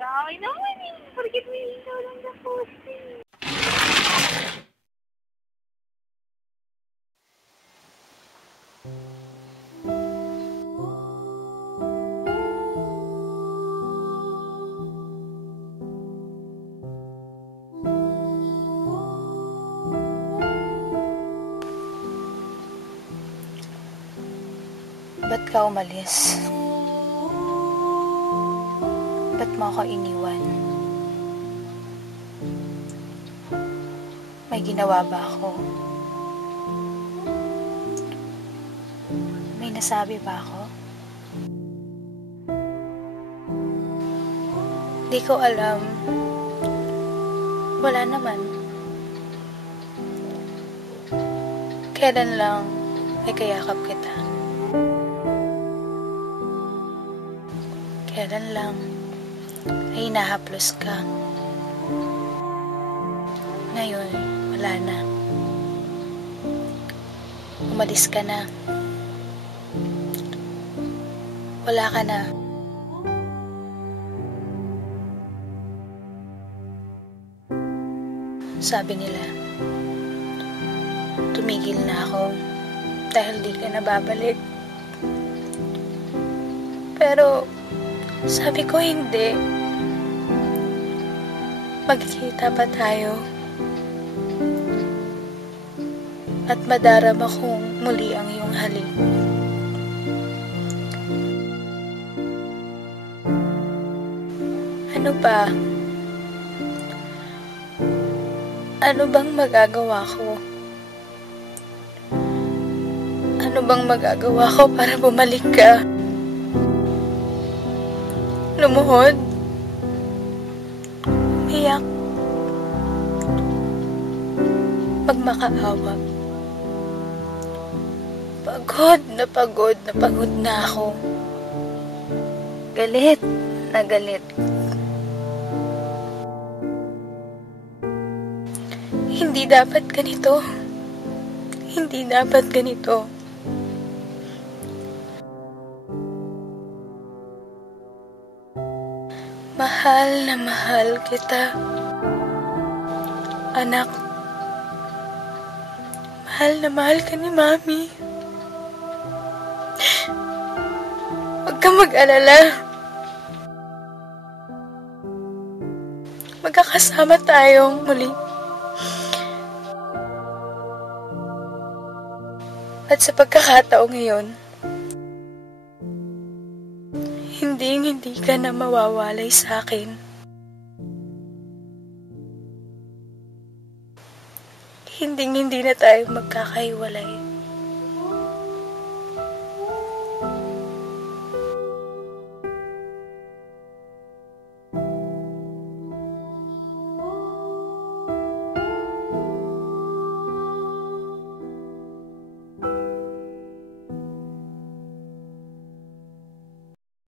Grabe naman eh. Porkit may ilaw lang na poste. Ba't ka umalis? Ba't mo ako iniwan? May ginawa ba ako? May nasabi ba ako? Di ko alam. Wala naman. Kailan lang ay kayakap kita? Kailan lang ay hinahaplos ka? Ngayon, wala na. Umalis ka na. Wala ka na. Sabi nila, tumigil na ako dahil di ka na babalik. Pero, sabi ko hindi. Magkikita pa tayo. At madarama kong muli ang iyong halik. Ano ba? Ano bang magagawa ko? Ano bang magagawa ko para bumalik ka? Lumuhod? Umiyak? Magmakaawa? Pagod na ako. Galit na galit. Hindi dapat ganito. Hindi dapat ganito. Mahal na mahal kita. Anak. Mahal na mahal ka ni Mami. Huwag kang mag-alala. Magkakasama tayong muli. At sa pagkakataong ngayon, hindi ka na mawawalay sa akin. Hindi na tayo magkakahiwalay.